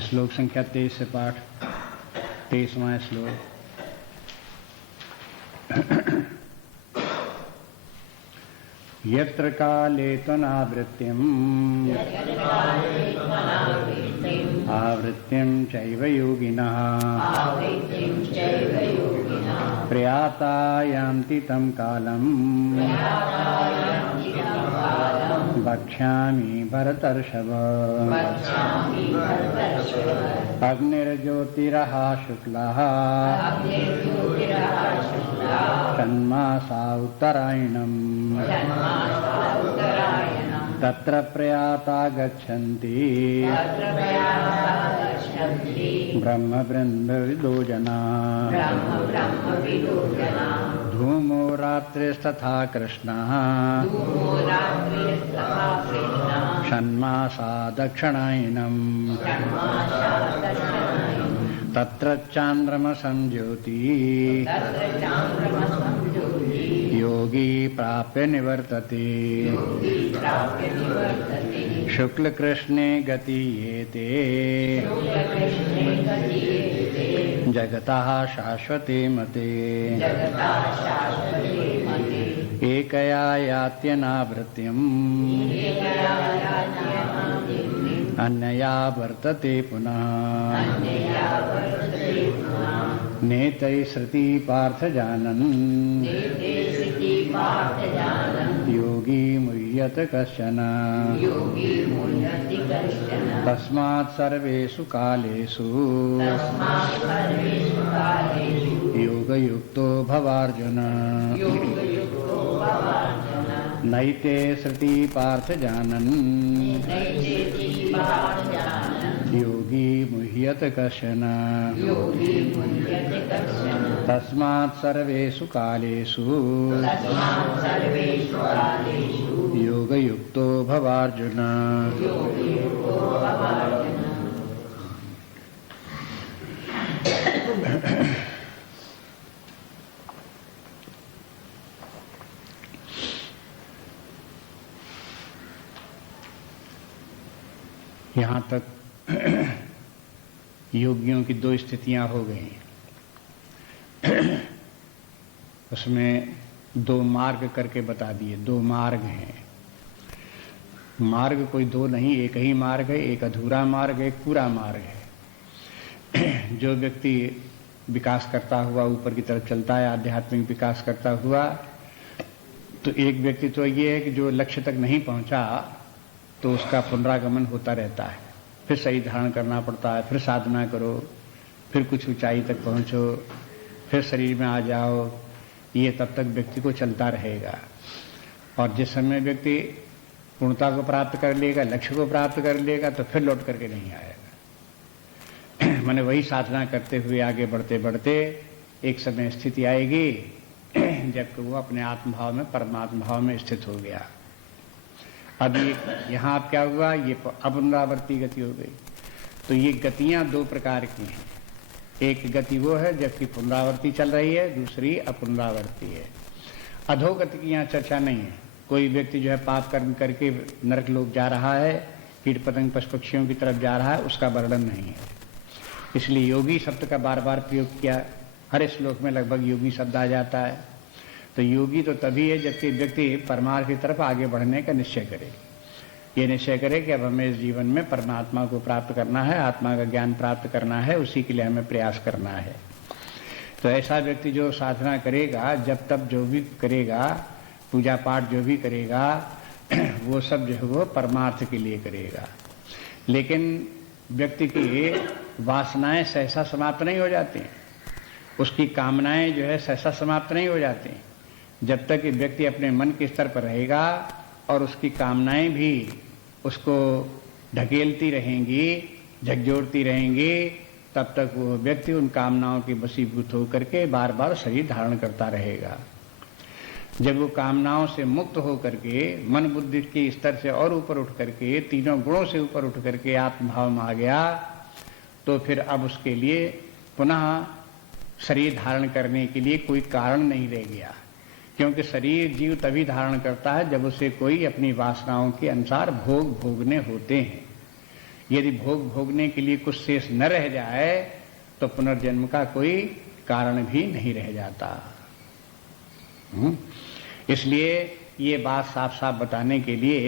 श्लोक संख्या 23 से पाठ। 23वां श्लोक। यत्र काले त्वनावृत्तिम् आवृत्तिं चैव योगिनः प्रयाता यान्ति तं कालम् वक्ष्यामि भरतर्षभ। अग्निर्ज्योतिरः शुक्लः षण्मासा उत्तरायणम् तत्र प्रयाता गच्छन्ति ब्रह्मबृन्दविदो जनाः। धूमो रात्रिस्तथा कृष्णः षण्मासा दक्षिणायनम् तत्र चान्द्रमसं ज्योतिः योगी प्राप्य निवर्तते। शुक्लकृष्णे गतीयेते जगतः शाश्वते मते। एकया यात्यनावृत्तिम् अन्यया वर्तते पुनः। नेतै श्रुति पार्थ जानन् योगी मुह्यत कश्चन। तस्मात् सर्वेषु कालेषु योगयुक्तो भवार्जुन। नैते श्रुति पार्थ जानन् योगी मुह्यत कश्चन। तस्मात् सर्वेषु कालेषु योगयुक्तो भवार्जुन। यहाँ तक योगियों की दो स्थितियां हो गई। उसमें दो मार्ग करके बता दिए। दो मार्ग हैं। मार्ग कोई दो नहीं, एक ही मार्ग है। एक अधूरा मार्ग है, एक पूरा मार्ग है। जो व्यक्ति विकास करता हुआ ऊपर की तरफ चलता है, आध्यात्मिक विकास करता हुआ, तो एक व्यक्ति तो ये है कि जो लक्ष्य तक नहीं पहुंचा तो उसका पुनरागमन होता रहता है। फिर सही धारण करना पड़ता है, फिर साधना करो, फिर कुछ ऊंचाई तक पहुंचो, फिर शरीर में आ जाओ। ये तब तक व्यक्ति को चलता रहेगा। और जिस समय व्यक्ति पूर्णता को प्राप्त कर लेगा, लक्ष्य को प्राप्त कर लेगा, तो फिर लौट करके नहीं आएगा। माने वही साधना करते हुए आगे बढ़ते बढ़ते एक समय स्थिति आएगी जबकि वो अपने आत्मभाव में, परमात्मा भाव में स्थित हो गया। अभी यहाँ अब क्या हुआ, ये अपुनरावर्ती गति हो गई। तो ये गतियां दो प्रकार की हैं। एक गति वो है जबकि पुनरावर्ती चल रही है, दूसरी अपुनरावर्ती है। अधोगति की यहाँ चर्चा नहीं है। कोई व्यक्ति जो है पाप कर्म करके नरक लोक जा रहा है, कीट पतंग पशु पक्षियों की तरफ जा रहा है, उसका वर्णन नहीं है। इसलिए योगी शब्द का बार बार प्रयोग किया। हर श्लोक में लगभग योगी शब्द आ जाता है। तो योगी तो तभी है जबकि व्यक्ति परमार्थ की तरफ आगे बढ़ने का निश्चय करे। ये निश्चय करे कि अब हमें इस जीवन में परमात्मा को प्राप्त करना है, आत्मा का ज्ञान प्राप्त करना है, उसी के लिए हमें प्रयास करना है। तो ऐसा व्यक्ति जो साधना करेगा, जब तब जो भी करेगा, पूजा पाठ जो भी करेगा, वो सब जो है वो परमार्थ के लिए करेगा। लेकिन व्यक्ति की वासनाएं सहसा समाप्त नहीं हो जाती, उसकी कामनाएं जो है सहसा समाप्त नहीं हो जाती। जब तक कि व्यक्ति अपने मन के स्तर पर रहेगा और उसकी कामनाएं भी उसको ढकेलती रहेंगी, झकझोरती रहेंगी, तब तक वो व्यक्ति उन कामनाओं के वशीभूत होकर के बार बार शरीर धारण करता रहेगा। जब वो कामनाओं से मुक्त होकर के मन बुद्धि के स्तर से और ऊपर उठ करके, तीनों गुणों से ऊपर उठ करके आत्मभाव में आ गया, तो फिर अब उसके लिए पुनः शरीर धारण करने के लिए कोई कारण नहीं रह गया। क्योंकि शरीर जीव तभी धारण करता है जब उसे कोई अपनी वासनाओं के अनुसार भोग भोगने होते हैं। यदि भोग भोगने के लिए कुछ शेष न रह जाए तो पुनर्जन्म का कोई कारण भी नहीं रह जाता। इसलिए ये बात साफ साफ बताने के लिए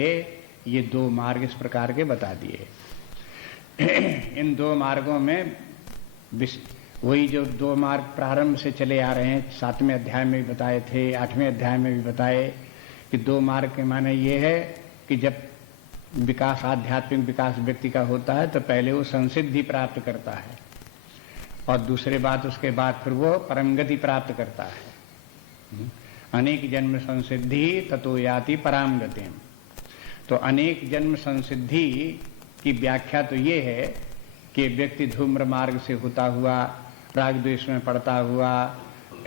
ये दो मार्ग इस प्रकार के बता दिए। इन दो मार्गों में वही जो दो मार्ग प्रारंभ से चले आ रहे हैं, 7वें अध्याय में भी बताए थे, 8वें अध्याय में भी बताए कि दो मार्ग के माने ये है कि जब विकास, आध्यात्मिक विकास व्यक्ति का होता है तो पहले वो संसिद्धि प्राप्त करता है और दूसरे बात उसके बाद फिर वो परम गति प्राप्त करता है। अनेक जन्म संसिद्धि ततो याति पराम गतिम। तो अनेक जन्म संसिद्धि की व्याख्या तो ये है कि व्यक्ति धूम्र मार्ग से होता हुआ, राग द्वेष में पड़ता हुआ,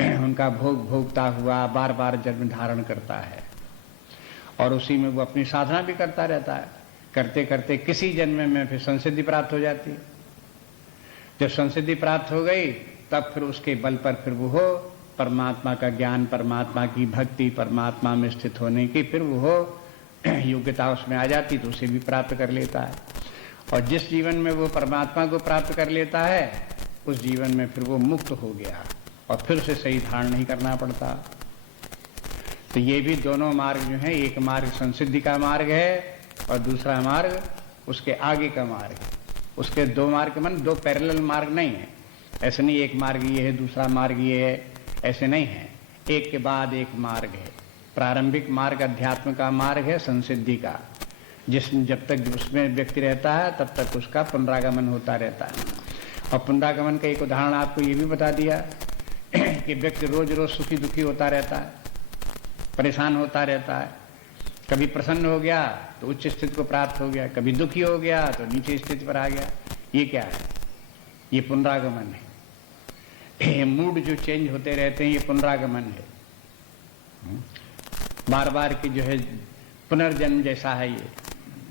उनका भोग भोगता हुआ बार बार जन्म धारण करता है और उसी में वो अपनी साधना भी करता रहता है। करते करते किसी जन्म में फिर संसिद्धि प्राप्त हो जाती है। जब संसिद्धि प्राप्त हो गई तब फिर उसके बल पर फिर वो हो परमात्मा का ज्ञान, परमात्मा की भक्ति, परमात्मा में स्थित होने की फिर वो हो योग्यता उसमें आ जाती तो उसे भी प्राप्त कर लेता है। और जिस जीवन में वो परमात्मा को प्राप्त कर लेता है उस जीवन में फिर वो मुक्त हो गया और फिर से सही धारण नहीं करना पड़ता। तो ये भी दोनों मार्ग जो हैं, एक मार्ग संसिद्धि का मार्ग है और दूसरा मार्ग उसके आगे का मार्ग है। उसके दो मार्ग मन दो पैरेलल मार्ग नहीं है। ऐसे नहीं एक मार्ग ये है दूसरा मार्ग ये है, ऐसे नहीं है। एक के बाद एक मार्ग है। प्रारंभिक मार्ग अध्यात्म का मार्ग है संसिद्धि का, जिसमें जब तक उसमें व्यक्ति रहता है तब तक उसका पुनरागमन होता रहता है। और पुनरागमन का एक उदाहरण आपको ये भी बता दिया कि व्यक्ति रोज रोज सुखी दुखी होता रहता है, परेशान होता रहता है। कभी प्रसन्न हो गया तो उच्च स्थिति को प्राप्त हो गया, कभी दुखी हो गया तो नीचे स्थिति पर आ गया। ये क्या है? ये पुनरागमन है। ये मूड जो चेंज होते रहते हैं ये पुनरागमन है। बार बार की जो है पुनर्जन्म जैसा है ये।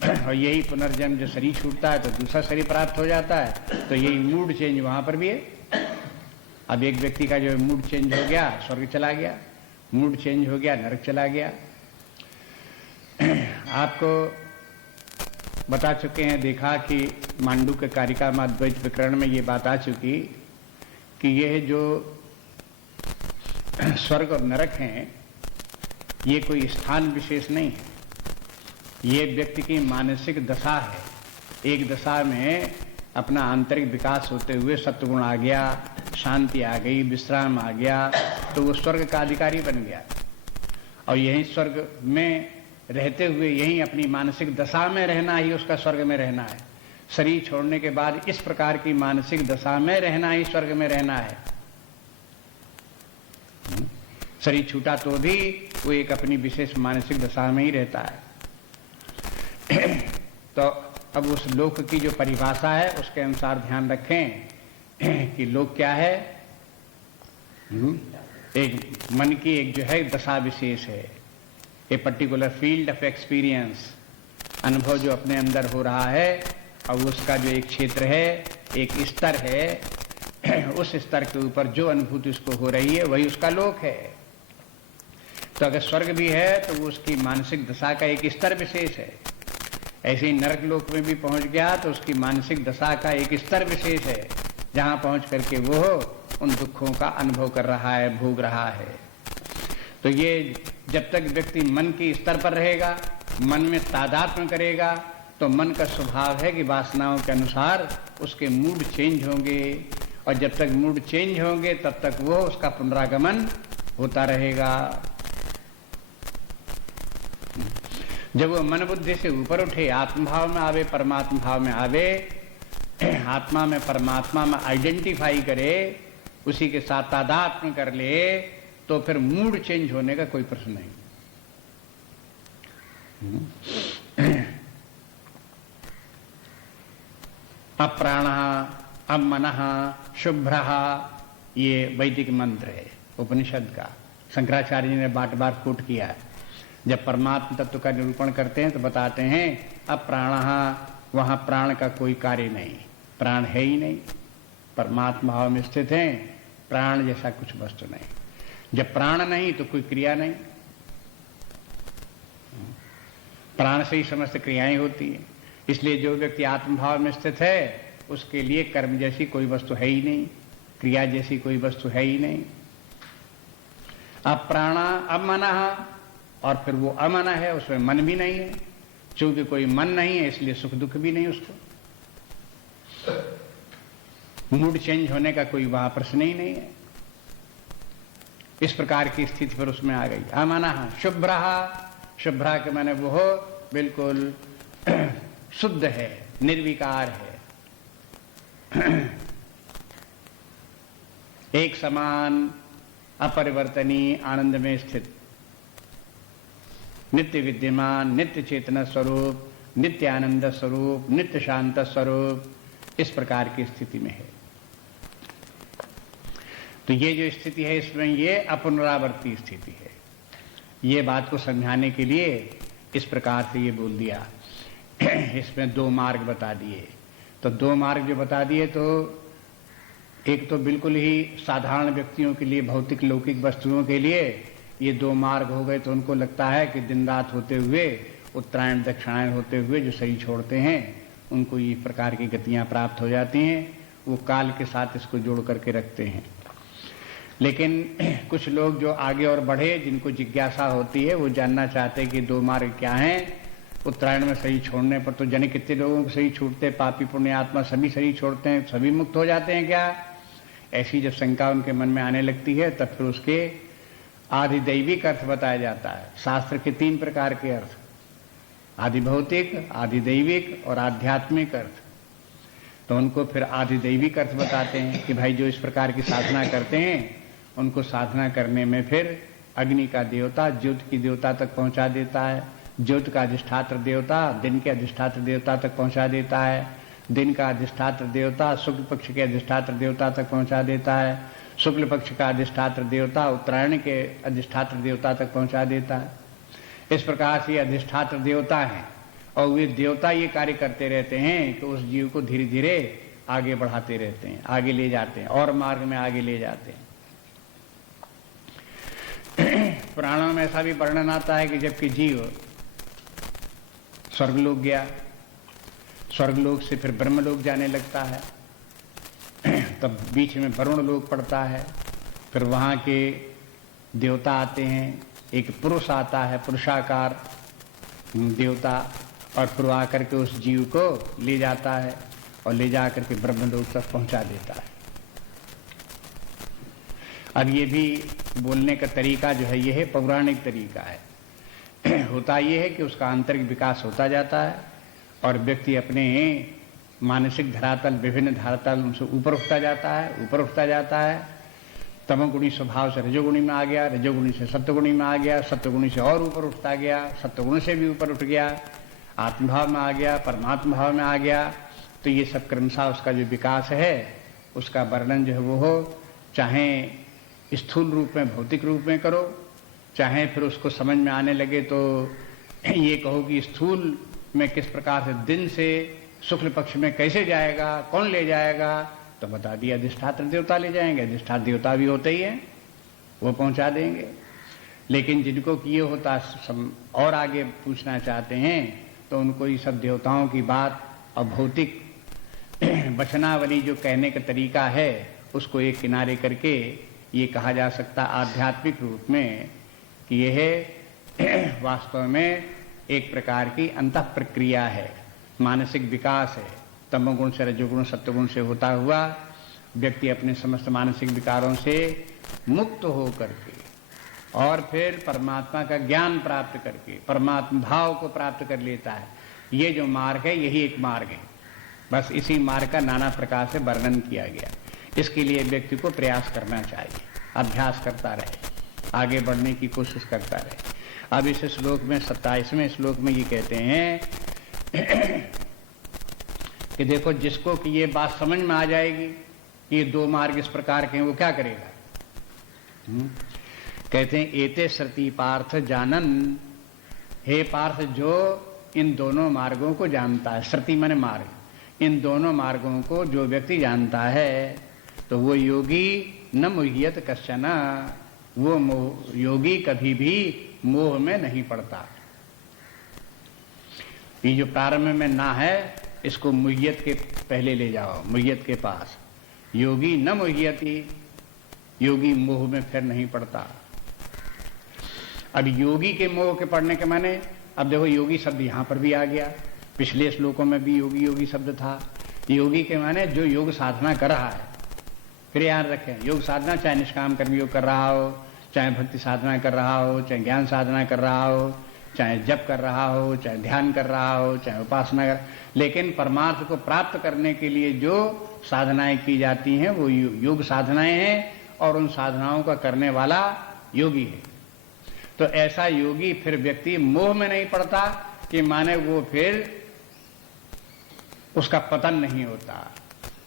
और यही पुनर्जन्म जो शरीर छूटता है तो दूसरा शरीर प्राप्त हो जाता है, तो यही मूड चेंज वहां पर भी है। अब एक व्यक्ति का जो मूड चेंज हो गया स्वर्ग चला गया, मूड चेंज हो गया नरक चला गया। आपको बता चुके हैं, देखा कि मांडू के कारिका में अद्वैत विकरण में ये बात आ चुकी कि यह जो स्वर्ग और नरक हैं ये कोई स्थान विशेष नहीं है, ये व्यक्ति की मानसिक दशा है। एक दशा में अपना आंतरिक विकास होते हुए सत्वगुण आ गया, शांति आ गई, विश्राम आ गया, तो वो स्वर्ग का अधिकारी बन गया। और यही स्वर्ग में रहते हुए यही अपनी मानसिक दशा में रहना ही उसका स्वर्ग में रहना है। शरीर छोड़ने के बाद इस प्रकार की मानसिक दशा में रहना ही स्वर्ग में रहना है। शरीर छूटा तो भी वो एक अपनी विशेष मानसिक दशा में ही रहता है। तो अब उस लोक की जो परिभाषा है उसके अनुसार ध्यान रखें कि लोक क्या है। एक मन की एक जो है दशा विशेष है, a particular field of experience, अनुभव जो अपने अंदर हो रहा है और उसका जो एक क्षेत्र है, एक स्तर है, उस स्तर के ऊपर जो अनुभूति उसको हो रही है वही उसका लोक है। तो अगर स्वर्ग भी है तो वो उसकी मानसिक दशा का एक स्तर विशेष है। ऐसे ही नरक लोक में भी पहुंच गया तो उसकी मानसिक दशा का एक स्तर विशेष है, जहां पहुंच करके वो उन दुखों का अनुभव कर रहा है, भोग रहा है। तो ये जब तक व्यक्ति मन के स्तर पर रहेगा, मन में तादात्म्य करेगा, तो मन का स्वभाव है कि वासनाओं के अनुसार उसके मूड चेंज होंगे, और जब तक मूड चेंज होंगे तब तक वो उसका पुनरागमन होता रहेगा। जब वो मन बुद्धि से ऊपर उठे, आत्म भाव में आवे, परमात्मा भाव में आवे, आत्मा में परमात्मा में आइडेंटिफाई करे, उसी के साथ तादात्म्य कर ले, तो फिर मूड चेंज होने का कोई प्रश्न नहीं। अप्राणः अमनः शुभ्रः, ये वैदिक मंत्र है उपनिषद का। शंकराचार्य जी ने बार बार कोट किया है। जब परमात्मा तत्व का निरूपण करते हैं तो बताते हैं अप्राणः, वहां प्राण का कोई कार्य नहीं, प्राण है ही नहीं, परमात्मा भाव में स्थित है, प्राण जैसा कुछ वस्तु नहीं। जब प्राण नहीं तो कोई क्रिया नहीं, प्राण से ही समस्त क्रियाएं होती हैं। इसलिए जो व्यक्ति आत्मभाव में स्थित है उसके लिए कर्म जैसी कोई वस्तु है ही नहीं, क्रिया जैसी कोई वस्तु है ही नहीं। अप्राणा अमना, और फिर वो अमना है, उसमें मन भी नहीं है। चूंकि कोई मन नहीं है इसलिए सुख दुख भी नहीं उसको, मूड चेंज होने का कोई वहां प्रश्न ही नहीं है। इस प्रकार की स्थिति पर उसमें आ गई। अमना शुभ्रा, शुभ्रा के माने वो हो बिल्कुल शुद्ध है, निर्विकार है, एक समान अपरिवर्तनीय आनंद में स्थित, नित्य विद्यमान, नित्य चेतना स्वरूप, नित्य आनंद स्वरूप, नित्य शांत स्वरूप, इस प्रकार की स्थिति में है। तो ये जो स्थिति है इसमें ये अपुनरावर्ती स्थिति है। ये बात को समझाने के लिए इस प्रकार से ये बोल दिया। इसमें दो मार्ग बता दिए। तो दो मार्ग जो बता दिए, तो एक तो बिल्कुल ही साधारण व्यक्तियों के लिए, भौतिक लौकिक वस्तुओं के लिए ये दो मार्ग हो गए। तो उनको लगता है कि दिन रात होते हुए, उत्तरायण दक्षिणायन होते हुए जो शरीर छोड़ते हैं उनको ये प्रकार की गतियां प्राप्त हो जाती हैं। वो काल के साथ इसको जोड़ करके रखते हैं। लेकिन कुछ लोग जो आगे और बढ़े, जिनको जिज्ञासा होती है, वो जानना चाहते हैं कि दो मार्ग क्या हैं। उत्तरायण में शरीर छोड़ने पर तो जाने कितने लोगों को शरीर छूटते, पापी पुण्य आत्मा सभी शरीर छोड़ते हैं, सभी मुक्त हो जाते हैं क्या? ऐसी जब शंका उनके मन में आने लगती है तब फिर उसके आधिदैविक अर्थ बताया जाता है। शास्त्र के तीन प्रकार के अर्थ, आधिभौतिक, आधिदैविक और आध्यात्मिक अर्थ। तो उनको फिर आधिदैविक अर्थ बताते हैं कि भाई जो इस प्रकार की साधना करते हैं उनको साधना करने में फिर अग्नि का देवता ज्योति की देवता तक पहुंचा देता है, ज्योति का अधिष्ठात्र देवता दिन के अधिष्ठात्र देवता तक पहुंचा देता है, दिन का अधिष्ठात्र देवता शुक्ल पक्ष के अधिष्ठात्र देवता तक पहुंचा देता है, शुक्ल पक्ष का अधिष्ठात्र देवता उत्तरायण के अधिष्ठात्र देवता तक पहुंचा देता है। इस प्रकार से अधिष्ठात्र देवता है और वे देवता ये कार्य करते रहते हैं कि उस जीव को धीरे धीरे आगे बढ़ाते रहते हैं, आगे ले जाते हैं और मार्ग में आगे ले जाते हैं। पुराणों में ऐसा भी वर्णन आता है कि जबकि जीव स्वर्गलोक गया, स्वर्गलोक से फिर ब्रह्मलोक जाने लगता है, तब बीच में वरुण लोक पड़ता है। फिर वहाँ के देवता आते हैं, एक पुरुष आता है, पुरुषाकार देवता, और फिर आकर के उस जीव को ले जाता है और ले जाकर के ब्रह्मलोक तक पहुँचा देता है। अब ये भी बोलने का तरीका जो है ये है पौराणिक तरीका है। होता ये है कि उसका आंतरिक विकास होता जाता है और व्यक्ति अपने मानसिक धरातल, विभिन्न धरातल उनसे ऊपर उठता जाता है, ऊपर उठता जाता है। तमोगुणी स्वभाव से रजोगुणी में आ गया, रजोगुणी से सत्वगुणी में आ गया, सत्वगुणी से और ऊपर उठता गया, सत्वगुण से भी ऊपर उठ गया, आत्मभाव में आ गया, परमात्मा भाव में आ गया। तो ये सब क्रमशः उसका जो विकास है उसका वर्णन जो है वो हो, चाहे स्थूल रूप में, भौतिक रूप में करो, चाहे फिर उसको समझ में आने लगे तो ये कहो कि स्थूल में किस प्रकार से दिन से शुक्ल पक्ष में कैसे जाएगा, कौन ले जाएगा, तो बता दिया अधिष्ठात्र देवता ले जाएंगे। अधिष्ठात्र देवता भी होते ही हैं, वो पहुंचा देंगे। लेकिन जिनको कि ये होता और आगे पूछना चाहते हैं तो उनको ये सब देवताओं की बात और भौतिक वचनावली जो कहने का तरीका है उसको एक किनारे करके ये कहा जा सकता आध्यात्मिक रूप में कि यह वास्तव में एक प्रकार की अंतः प्रक्रिया है, मानसिक विकास है। तमोगुण से रजोगुण सत्वगुण से होता हुआ व्यक्ति अपने समस्त मानसिक विकारों से मुक्त हो करके और फिर परमात्मा का ज्ञान प्राप्त करके परमात्मा भाव को प्राप्त कर लेता है। ये जो मार्ग है यही एक मार्ग है। बस इसी मार्ग का नाना प्रकार से वर्णन किया गया। इसके लिए व्यक्ति को प्रयास करना चाहिए, अभ्यास करता रहे, आगे बढ़ने की कोशिश करता रहे। अब इस श्लोक में 27वें श्लोक में ये कहते हैं कि देखो जिसको कि ये बात समझ में आ जाएगी कि ये दो मार्ग इस प्रकार के हैं वो क्या करेगा। कहते हैं एते श्रुति पार्थ जानन, हे पार्थ जो इन दोनों मार्गों को जानता है, श्रुति माने मार्ग, इन दोनों मार्गों को जो व्यक्ति जानता है तो वो योगी न मोहियत कश्चन, वो योगी कभी भी मोह में नहीं पड़ता। ये जो प्रारंभ में ना है, इसको मुह्यत के पहले ले जाओ, मुह्यत के पास। योगी न मुह्यति, योगी मोह में फिर नहीं पड़ता। अब योगी के मोह के पड़ने के माने, अब देखो योगी शब्द यहां पर भी आ गया, पिछले श्लोकों में भी योगी योगी शब्द था। योगी के माने जो योग साधना कर रहा है। फिर याद रखें, योग साधना चाहे निष्काम कर्म योग कर रहा हो, चाहे भक्ति साधना कर रहा हो, चाहे ज्ञान साधना कर रहा हो, चाहे जप कर रहा हो, चाहे ध्यान कर रहा हो, चाहे उपासना कर, लेकिन परमार्थ को प्राप्त करने के लिए जो साधनाएं की जाती हैं वो योग साधनाएं हैं, और उन साधनाओं का करने वाला योगी है। तो ऐसा योगी फिर व्यक्ति मोह में नहीं पड़ता कि माने वो फिर उसका पतन नहीं होता,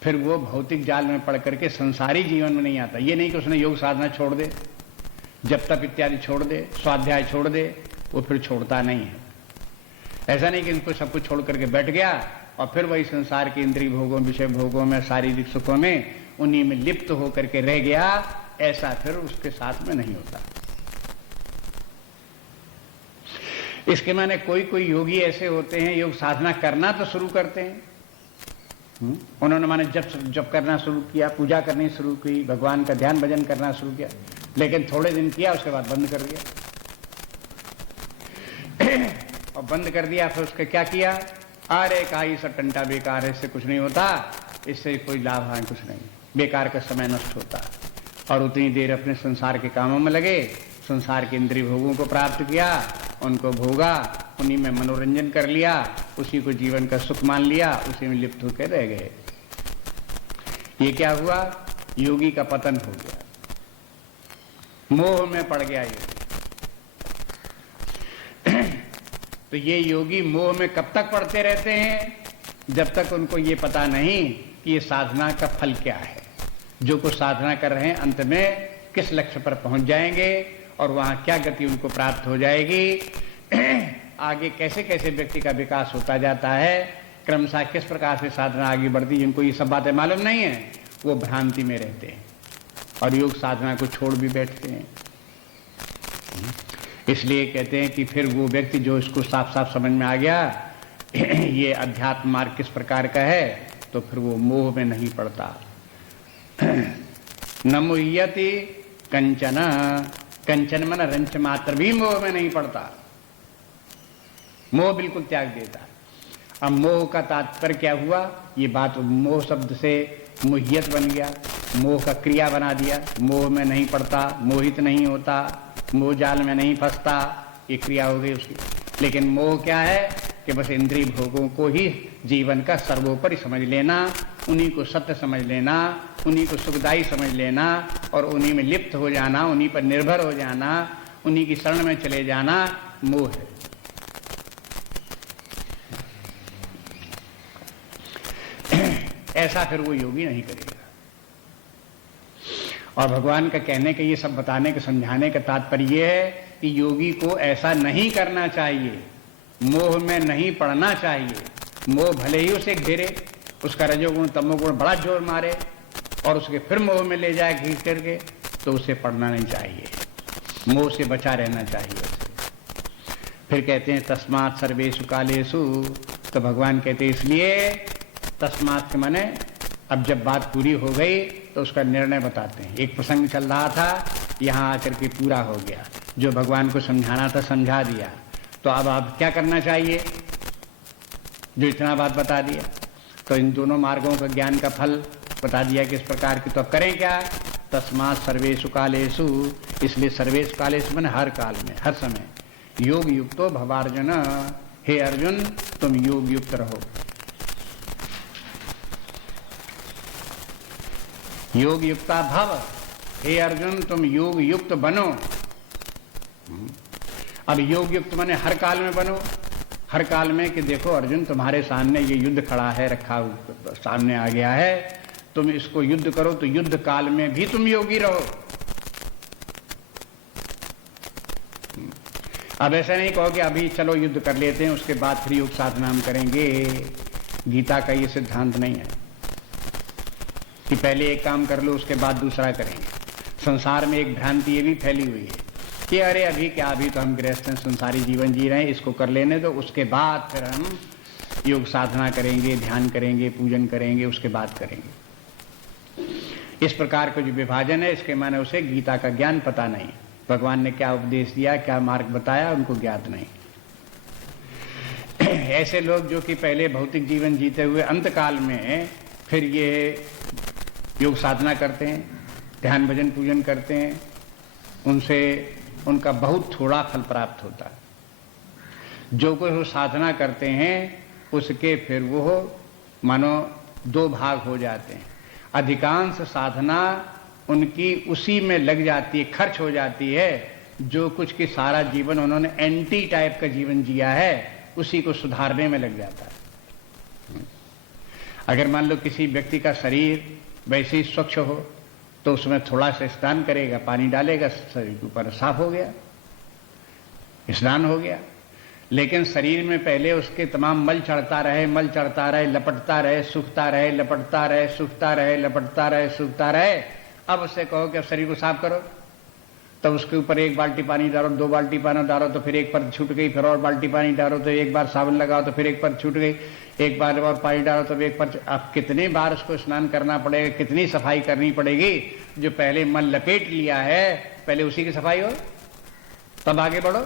फिर वो भौतिक जाल में पड़ करके संसारी जीवन में नहीं आता। ये नहीं कि उसने योग साधना छोड़ दे, जब तक इत्यादि छोड़ दे, स्वाध्याय छोड़ दे, वो फिर छोड़ता नहीं है। ऐसा नहीं कि इनको सब कुछ छोड़ करके बैठ गया और फिर वही संसार के इंद्रिय भोगों, विषय भोगों में, शारीरिक सुखों में, उन्हीं में लिप्त होकर के रह गया, ऐसा फिर उसके साथ में नहीं होता। इसके माने कोई कोई योगी ऐसे होते हैं, योग साधना करना तो शुरू करते हैं, उन्होंने माने जब करना शुरू किया, पूजा करनी शुरू की, भगवान का ध्यान भजन करना शुरू किया, लेकिन थोड़े दिन किया, उसके बाद बंद कर दिया। और बंद कर दिया, फिर उसके क्या किया, अरे काई सब टंटा बेकार है, इससे कुछ नहीं होता, इससे कोई लाभ है कुछ नहीं, बेकार का समय नष्ट होता। और उतनी देर अपने संसार के कामों में लगे, संसार के इंद्रिय भोगों को प्राप्त किया, उनको भोगा, उन्हीं में मनोरंजन कर लिया, उसी को जीवन का सुख मान लिया, उसी में लिप्त होकर रह गए। ये क्या हुआ, योगी का पतन हो गया, मोह में पड़ गया योगी। तो ये योगी मोह में कब तक पड़ते रहते हैं, जब तक उनको ये पता नहीं कि ये साधना का फल क्या है। जो कुछ साधना कर रहे हैं, अंत में किस लक्ष्य पर पहुंच जाएंगे और वहां क्या गति उनको प्राप्त हो जाएगी, आगे कैसे कैसे व्यक्ति का विकास होता जाता है, क्रमशः किस प्रकार से साधना आगे बढ़ती, जिनको ये सब बातें मालूम नहीं है, वो भ्रांति में रहते हैं और योग साधना को छोड़ भी बैठते हैं। इसलिए कहते हैं कि फिर वो व्यक्ति जो इसको साफ साफ समझ में आ गया ये अध्यात्म मार्ग किस प्रकार का है, तो फिर वो मोह में नहीं पड़ता। न मुह्यति कंचन, कंचन मन रंच मात्र भी मोह में नहीं पड़ता, मोह बिल्कुल त्याग देता। अब मोह का तात्पर्य क्या हुआ, ये बात मोह शब्द से मुह्यत बन गया, मोह का क्रिया बना दिया, मोह में नहीं पड़ता, मोहित नहीं होता, मोह जाल में नहीं फंसता, ये क्रिया हो गई उसकी। लेकिन मोह क्या है कि बस इंद्रिय भोगों को ही जीवन का सर्वोपरि समझ लेना, उन्हीं को सत्य समझ लेना, उन्हीं को सुखदायी समझ लेना और उन्हीं में लिप्त हो जाना, उन्हीं पर निर्भर हो जाना, उन्हीं की शरण में चले जाना, मोह है। ऐसा फिर वो योगी नहीं करेगा। और भगवान का कहने के, ये सब बताने के, समझाने का तात्पर्य ये है कि योगी को ऐसा नहीं करना चाहिए, मोह में नहीं पड़ना चाहिए। मोह भले ही उसे घेरे, उसका रजोगुण तमोगुण बड़ा जोर मारे और उसके फिर मोह में ले जाए खींच करके, तो उसे पड़ना नहीं चाहिए, मोह से बचा रहना चाहिए उसे। फिर कहते हैं तस्मात् सर्वेषु कालेषु, तो भगवान कहते हैं इसलिए तस्मात् के माने अब जब बात पूरी हो गई तो उसका निर्णय बताते हैं। एक प्रसंग चल रहा था, यहाँ आकर के पूरा हो गया, जो भगवान को समझाना था समझा दिया, तो अब आप क्या करना चाहिए, जो इतना बात बता दिया, तो इन दोनों मार्गों का ज्ञान का फल बता दिया कि इस प्रकार की, तो अब करें क्या, तस्मात् सर्वेषु कालेषु, इसलिए सर्वेषु कालेषु माने हर काल में, हर समय, योग युक्तो भवार्जुन, हे अर्जुन तुम योग युक्त रहो, योग युक्ता भव, हे अर्जुन तुम योग युक्त बनो। अब योग युक्त माने हर काल में बनो, हर काल में कि देखो अर्जुन तुम्हारे सामने ये युद्ध खड़ा है, रखा सामने आ गया है, तुम इसको युद्ध करो, तो युद्ध काल में भी तुम योगी रहो। अब ऐसा नहीं कहो कि अभी चलो युद्ध कर लेते हैं, उसके बाद फिर योग साधना हम करेंगे। गीता का ये सिद्धांत नहीं है कि पहले एक काम कर लो उसके बाद दूसरा करेंगे। संसार में एक भ्रांति ये भी फैली हुई है कि अरे अभी क्या, अभी तो हम गृहस्थ हैं, संसारी जीवन जी रहे हैं, इसको कर लेने दो, उसके बाद फिर हम योग साधना करेंगे, ध्यान करेंगे, पूजन करेंगे, उसके बाद करेंगे। इस प्रकार का जो विभाजन है, इसके माने उसे गीता का ज्ञान पता नहीं, भगवान ने क्या उपदेश दिया, क्या मार्ग बताया, उनको ज्ञात नहीं। ऐसे लोग जो कि पहले भौतिक जीवन जीते हुए अंतकाल में फिर ये योग साधना करते हैं, ध्यान भजन पूजन करते हैं, उनसे उनका बहुत थोड़ा फल प्राप्त होता है। जो कोई वो साधना करते हैं उसके फिर वो मानो दो भाग हो जाते हैं। अधिकांश साधना उनकी उसी में लग जाती है, खर्च हो जाती है, जो कुछ की सारा जीवन उन्होंने एंटी टाइप का जीवन जिया है उसी को सुधारने में लग जाता है। अगर मान लो किसी व्यक्ति का शरीर वैसे ही स्वच्छ हो तो उसमें थोड़ा सा स्नान करेगा, पानी डालेगा, शरीर के ऊपर साफ हो गया, स्नान हो गया। लेकिन शरीर में पहले उसके तमाम मल चढ़ता रहे, मल चढ़ता रहे, लपटता रहे, सूखता रहे, लपटता रहे, सूखता रहे, लपटता रहे, सूखता रहे। अब उससे कहो कि अब शरीर को साफ करो, तो उसके ऊपर एक बाल्टी पानी डालो, 2 बाल्टी पानी डालो तो फिर एक पर छूट गई, फिर और बाल्टी पानी डालो तो एक बार साबुन लगाओ तो फिर एक पर छूट गई, एक बार और पानी डालो तो एक पर। अब कितनी बार उसको स्नान करना पड़ेगा, कितनी सफाई करनी पड़ेगी। जो पहले मन लपेट लिया है पहले उसी की सफाई हो तब आगे बढ़ो।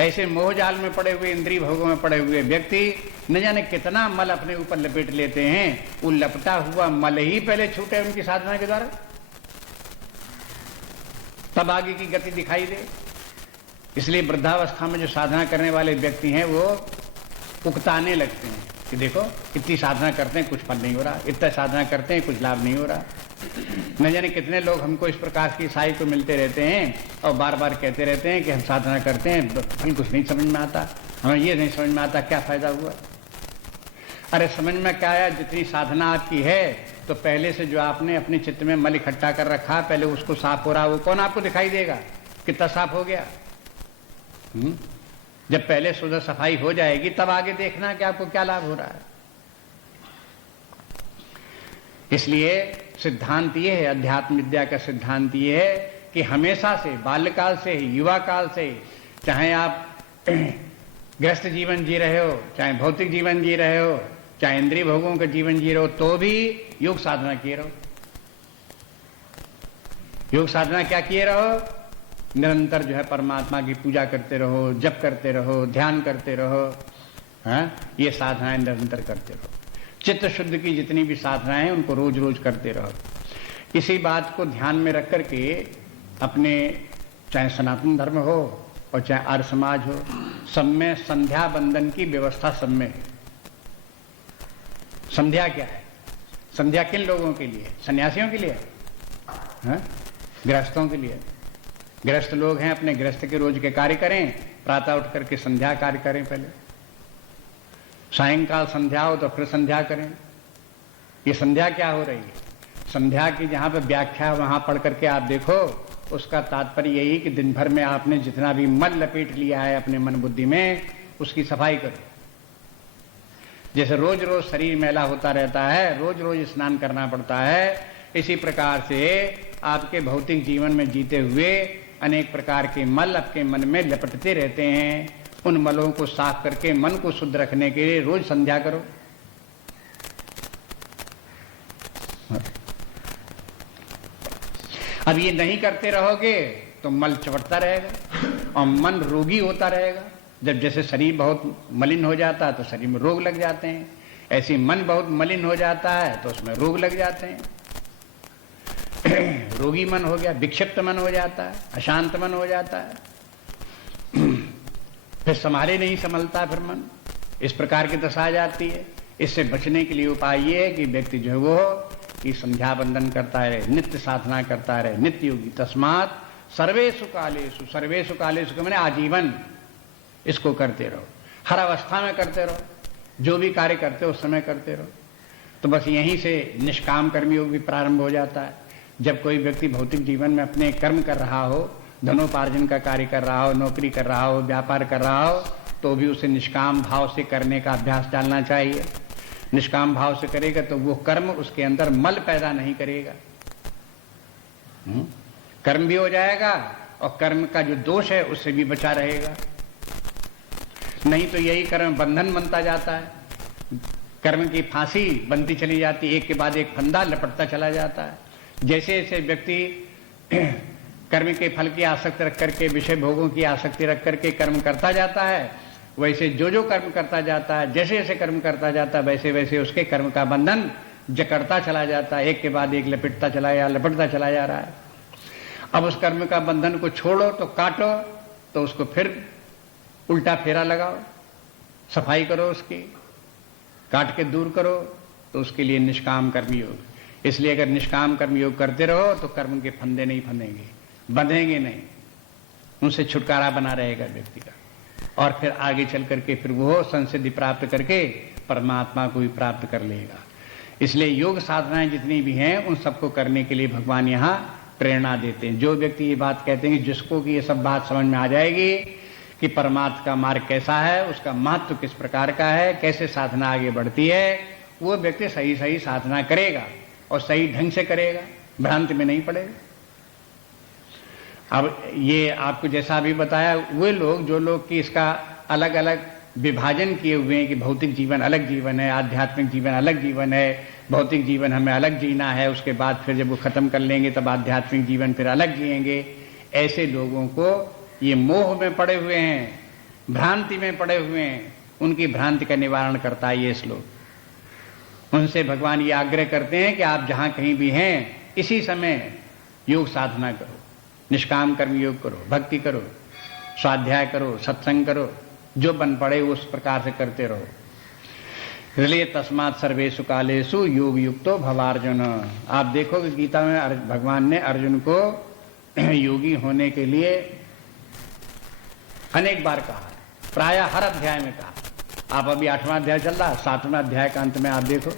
ऐसे मोहजाल में पड़े हुए, इंद्रिय भोगों में पड़े हुए व्यक्ति न जाने कितना मल अपने ऊपर लपेट लेते हैं। वो लपटा हुआ मल ही पहले छूटे उनकी साधना के द्वारा, तब आगे की गति दिखाई दे। इसलिए वृद्धावस्था में जो साधना करने वाले व्यक्ति हैं वो उकताने लगते हैं कि देखो इतनी साधना करते हैं कुछ फल नहीं हो रहा, इतना साधना करते हैं कुछ लाभ नहीं हो रहा। न जाने कितने लोग हमको इस प्रकार की साई को मिलते रहते हैं और बार बार कहते रहते हैं कि हम साधना करते हैं, फल कुछ नहीं समझ में आता, हमें ये नहीं समझ में आता क्या फायदा हुआ। अरे समझ में क्या आया, जितनी साधना आपकी है तो पहले से जो आपने अपने चित्त में मल इकट्ठा कर रखा, पहले उसको साफ हो रहा, वो कौन आपको दिखाई देगा कितना साफ हो गया। जब पहले सुधर सफाई हो जाएगी तब आगे देखना कि आपको क्या लाभ हो रहा है। इसलिए सिद्धांत ये है, अध्यात्म विद्या का सिद्धांत ये है कि हमेशा से, बाल्यकाल से, युवा काल से, चाहे आप गृहस्थ जीवन जी रहे हो, चाहे भौतिक जीवन जी रहे हो, चाहे इंद्रिय भोगों का जीवन जी रहे हो, तो भी योग साधना किए रहो। योग साधना क्या किए रहो, निरंतर जो है परमात्मा की पूजा करते रहो, जप करते रहो, ध्यान करते रहो। ये साधनाएं निरंतर करते रहो। चित्त शुद्ध की जितनी भी साधनाएं हैं उनको रोज रोज करते रहो। इसी बात को ध्यान में रख करके अपने, चाहे सनातन धर्म हो और चाहे आर्य समाज हो, सब में संध्या बंदन की व्यवस्था सब में है। संध्या क्या है? संध्या किन लोगों के लिए? सन्यासियों के लिए, गृहस्थों के लिए। गृहस्थ लोग हैं, अपने गृहस्थ के रोज के कार्य करें, प्रातः उठ करके संध्या कार्य करें, पहले सायंकाल संध्या हो तो फिर संध्या करें। ये संध्या क्या हो रही है? संध्या की जहां पर व्याख्या वहां पढ़ करके आप देखो, उसका तात्पर्य यही कि दिन भर में आपने जितना भी मल लपेट लिया है अपने मन बुद्धि में, उसकी सफाई करो। जैसे रोज रोज शरीर मैला होता रहता है, रोज रोज स्नान करना पड़ता है, इसी प्रकार से आपके भौतिक जीवन में जीते हुए अनेक प्रकार के मल आपके मन में लपटते रहते हैं। उन मलों को साफ करके मन को शुद्ध रखने के लिए रोज संध्या करो। अब ये नहीं करते रहोगे तो मल चपटता रहेगा और मन रोगी होता रहेगा। जब जैसे शरीर बहुत मलिन हो जाता है तो शरीर में रोग लग जाते हैं, ऐसे मन बहुत मलिन हो जाता है तो उसमें रोग लग जाते हैं। रोगी मन हो गया, विक्षिप्त मन हो जाता है, अशांत मन हो जाता है, फिर संभाले नहीं संभलता, फिर मन इस प्रकार की दशा आ जाती है। इससे बचने के लिए उपाय ये है कि व्यक्ति जो है वो कि संध्या बंदन करता रहे, नित्य साधना करता रहे, नित्य योगी। तस्मात् सर्वेषु कालेषु, सर्वेषु कालेषु के माने आजीवन इसको करते रहो, हर अवस्था में करते रहो, जो भी कार्य करते हो उस समय करते रहो। तो बस यहीं से निष्काम कर्म योग भी प्रारंभ हो जाता है। जब कोई व्यक्ति भौतिक जीवन में अपने कर्म कर रहा हो, धनोपार्जन का कार्य कर रहा हो, नौकरी कर रहा हो, व्यापार कर रहा हो, तो भी उसे निष्काम भाव से करने का अभ्यास डालना चाहिए। निष्काम भाव से करेगा तो वो कर्म उसके अंदर मल पैदा नहीं करेगा। कर्म भी हो जाएगा और कर्म का जो दोष है उससे भी बचा रहेगा। नहीं तो यही कर्म बंधन बनता जाता है, कर्म की फांसी बनती चली जाती, एक के बाद एक फंदा लपटता चला जाता है। जैसे जैसे व्यक्ति कर्म के फल की आसक्ति रख करके, विषय भोगों की आसक्ति रख करके कर्म करता जाता है, वैसे जो जो कर्म करता जाता है, जैसे जैसे कर्म करता जाता है, वैसे वैसे उसके कर्म का बंधन जकड़ता चला जाता है, एक के बाद एक लपटता चला जा रहा है। अब उस कर्म का बंधन को छोड़ो तो काटो, तो उसको फिर उल्टा फेरा लगाओ, सफाई करो उसकी, काट के दूर करो, तो उसके लिए निष्काम कर्मयोग। इसलिए अगर निष्काम कर्मयोग करते रहो तो कर्म के फंदे नहीं फंदेंगे, बंधेंगे नहीं, उनसे छुटकारा बना रहेगा व्यक्ति का, और फिर आगे चल करके फिर वो संसिद्धि प्राप्त करके परमात्मा को भी प्राप्त कर लेगा। इसलिए योग साधनाएं जितनी भी हैं उन सबको करने के लिए भगवान यहाँ प्रेरणा देते हैं। जो व्यक्ति ये बात कहते हैं कि जिसको कि ये सब बात समझ में आ जाएगी कि परमात्मा का मार्ग कैसा है, उसका महत्व किस प्रकार का है, कैसे साधना आगे बढ़ती है, वो व्यक्ति सही सही साधना करेगा और सही ढंग से करेगा, भ्रांति में नहीं पड़ेगा। अब ये आपको जैसा अभी बताया, वे लोग जो लोग कि इसका अलग अलग विभाजन किए हुए हैं कि भौतिक जीवन अलग जीवन है, आध्यात्मिक जीवन अलग जीवन है, भौतिक जीवन हमें अलग जीना है, उसके बाद फिर जब वो खत्म कर लेंगे तब आध्यात्मिक जीवन फिर अलग जिएंगे, ऐसे लोगों को ये मोह में पड़े हुए हैं, भ्रांति में पड़े हुए हैं, उनकी भ्रांति का निवारण करता है ये श्लोक। उनसे भगवान ये आग्रह करते हैं कि आप जहां कहीं भी हैं इसी समय योग साधना करो, निष्काम कर्म योग करो, भक्ति करो, स्वाध्याय करो, सत्संग करो, जो बन पड़े उस प्रकार से करते रहो। इसलिए तस्मात् सर्वेषु कालेषु योग युक्तो भवार्जुन। आप देखोगे गीता में भगवान ने अर्जुन को योगी होने के लिए अनेक बार कहा, प्राय हर अध्याय में कहा। आप अभी 8वां अध्याय चल रहा है, 7वां अध्याय के अंत में आप देखो,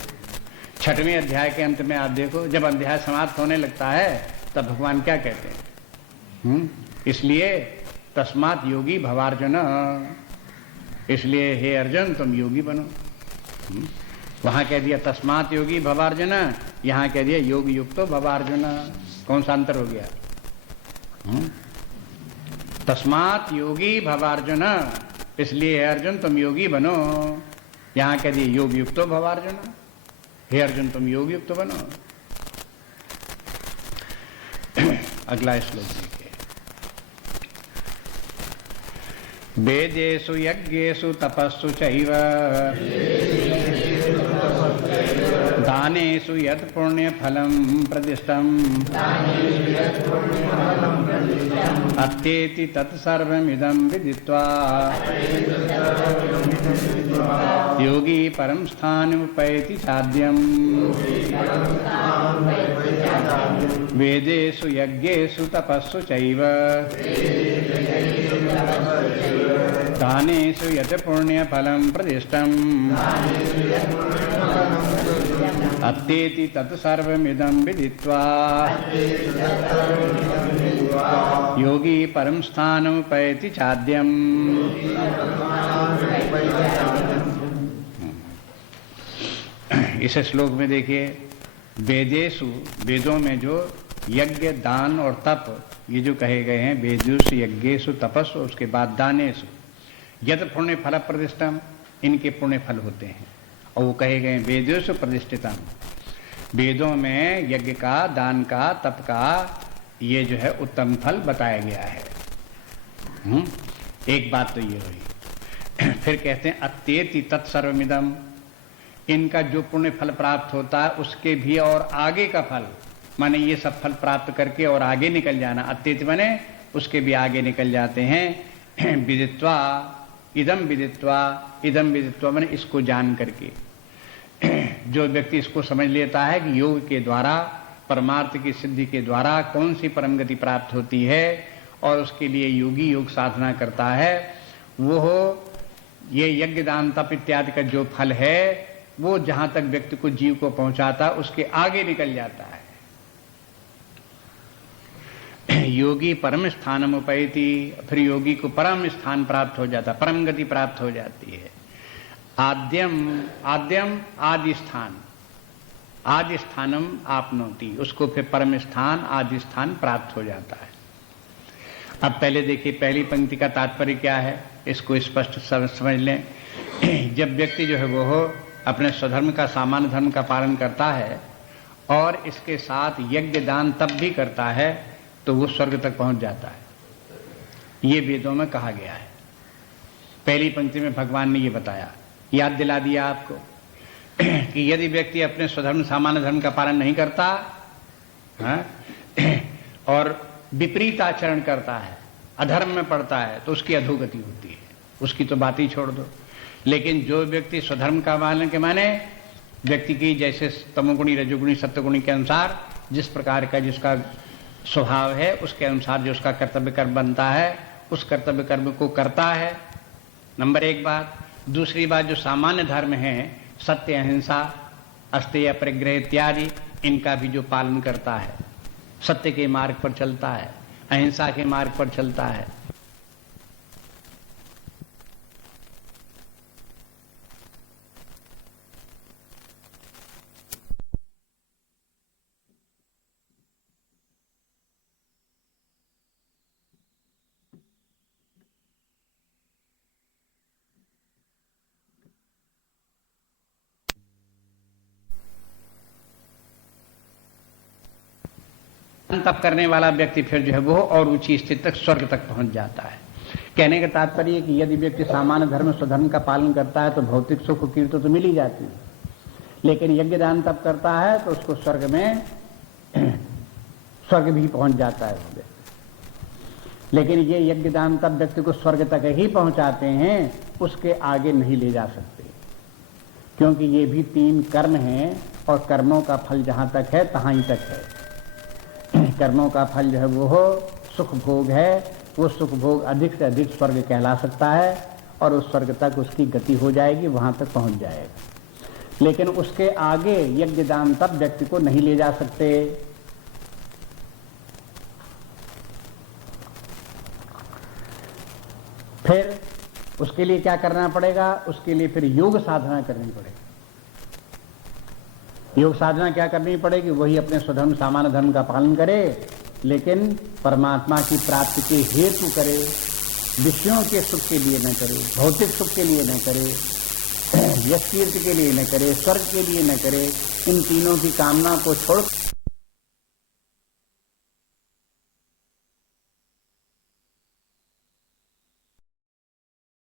6वें अध्याय के अंत में आप देखो, जब अध्याय समाप्त होने लगता है तब भगवान क्या कहते हैं? इसलिए तस्मात् योगी भवार्जुन, इसलिए हे अर्जुन तुम योगी बनो। वहां कह दिया तस्मात् योगी भवार्जुन, यहां कह दिया योग युक्तो भवार्जुन। कौन सा अंतर हो गया? तस्मात् योगी भवार्जुन, इसलिए हे अर्जुन तुम योगी बनो, यहां कह दिया योग युक्तो भवार्जुन, हे अर्जुन तुम योग युक्त बनो। अगला श्लोक देखिए। वेदेषु यज्ञेषु तपस्सु चैव दानेषु यत् पुण्यफलं प्रदिष्टम् अत्येति तत्सर्वमिदं विदित्वा योगी परं स्थानमुपैति चाद्यम्। वेदेषु यज्ञेषु तपस्सु चैव दानेषु यत् पुण्यफलं प्रदिष्टम् अत्येति तत्सर्वमिदं विदित्वा योगी परं स्थानमुपैति चाद्यम्। इस श्लोक में देखिए, वेदेषु, वेदों में जो यज्ञ दान और तप ये जो कहे गए हैं, वेदेषु यज्ञेषु तपस्सु, उसके बाद दानेषु यत् पुण्य फल प्रतिष्ठम, इनके पुण्य फल होते हैं, और वो कहे गए वेदेषु प्रतिष्ठितम, वेदों में यज्ञ का, दान का, तप का ये जो है उत्तम फल बताया गया है। एक बात तो ये हुई। फिर कहते हैं अत्येति तत्सर्वमिदम, इनका जो पुण्य फल प्राप्त होता है उसके भी और आगे का फल, माने ये सब फल प्राप्त करके और आगे निकल जाना, अत्येति माने उसके भी आगे निकल जाते हैं। विदित्वा इदम विदित्वा, इदम विदित्वा माने इसको जान करके। जो व्यक्ति इसको समझ लेता है कि योग के द्वारा, परमार्थ की सिद्धि के द्वारा कौन सी परम गति प्राप्त होती है और उसके लिए योगी योग साधना करता है, वो ये यज्ञ दान तप इत्यादि का जो फल है वो जहां तक व्यक्ति को जीव को पहुंचाता उसके आगे निकल जाता है। योगी परम स्थानम उपैति, फिर योगी को परम स्थान प्राप्त हो जाता, परम गति प्राप्त हो जाती है। आद्यम, आद्यम आदि स्थान, आदि स्थानम आपनोति, उसको फिर परम स्थान आदि स्थान प्राप्त हो जाता है। अब पहले देखिए पहली पंक्ति का तात्पर्य क्या है, इसको स्पष्ट समझ लें। जब व्यक्ति जो है वो हो अपने स्वधर्म का, सामान्य धर्म का पालन करता है और इसके साथ यज्ञ दान तब भी करता है तो वो स्वर्ग तक पहुंच जाता है। ये वेदों में कहा गया है। पहली पंक्ति में भगवान ने ये बताया, याद दिला दिया आपको कि यदि व्यक्ति अपने स्वधर्म, सामान्य धर्म का पालन नहीं करता और विपरीत आचरण करता है, अधर्म में पड़ता है, तो उसकी अधोगति होती है। उसकी तो बात ही छोड़ दो। लेकिन जो व्यक्ति स्वधर्म का पालन के माने व्यक्ति की जैसे तमोगुणी, रजोगुणी, सत्वगुणी के अनुसार जिस प्रकार का जिसका स्वभाव है उसके अनुसार जो उसका कर्तव्य कर्म बनता है उस कर्तव्य कर्म को करता है, नंबर एक बात। दूसरी बात, जो सामान्य धर्म है, सत्य, अहिंसा, अस्तेय, अपरिग्रह इत्यादि, इनका भी जो पालन करता है, सत्य के मार्ग पर चलता है, अहिंसा के मार्ग पर चलता है, तप करने वाला व्यक्ति फिर जो है वो और ऊंची स्थिति तक, स्वर्ग तक पहुंच जाता है। कहने का तात्पर्य है कि यदि व्यक्ति सामान्य धर्म, स्वधर्म का पालन करता है तो भौतिक सुख कीर्ति तो मिल ही जाती है, लेकिन यज्ञ दान तप करता है तो उसको स्वर्ग में, स्वर्ग भी पहुंच जाता है वो व्यक्ति। लेकिन ये यज्ञ दान तप व्यक्ति को स्वर्ग तक ही पहुंचाते हैं, उसके आगे नहीं ले जा सकते, क्योंकि ये भी 3 कर्म हैं और कर्मों का फल जहां तक है तहां ही तक है। कर्मों का फल जो है वो सुख भोग है, वो सुख भोग अधिक से अधिक स्वर्ग कहला सकता है और उस स्वर्ग तक उसकी गति हो जाएगी, वहां तक पहुंच जाएगा। लेकिन उसके आगे यज्ञ दान तप व्यक्ति को नहीं ले जा सकते। फिर उसके लिए क्या करना पड़ेगा? उसके लिए फिर योग साधना करनी पड़ेगी। योग साधना क्या करनी पड़ेगी? वही अपने स्वधर्म, सामान्य धर्म का पालन करे, लेकिन परमात्मा की प्राप्ति के हेतु करे, विषयों के सुख के लिए न करे, भौतिक सुख के लिए न करे, यश कीर्ति के लिए न करे, स्वर्ग के लिए न करे। इन तीनों की कामना को छोड़